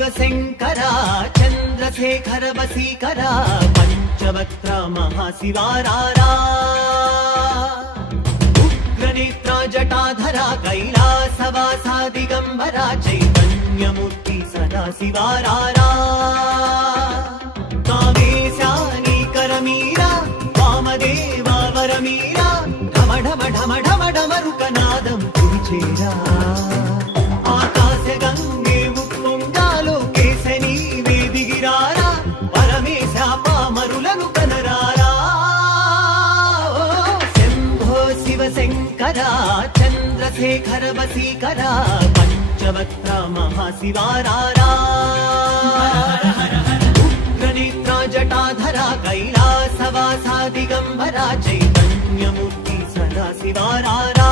शिवशङ्करा चन्द्रशेखर वसीकरा पञ्चवक्त्र महाशिवारारा उग्रनेत्रा जटाधरा कैलासवासा दिगम्बरा चैतन्यमूर्ति सदा शिवारारा कामेशानी करमीरा वामदेवा वरमीरा ढम ढम ढम ढम ढमरुकनादं कुरुचेरा आकाश गंगे उत्तुंगालो केसनी वेदिगिरारा परमेश पामरुలను కనరారా శంభో శివశంకర చంద్రశేఖర వసీకరా పంచవక్త్ర మహాశివారారా ఉగ్రనేత్ర జటాధరా కైలాసవాసా దిగంబరా చైతన్యమూర్తి సదా శివారారా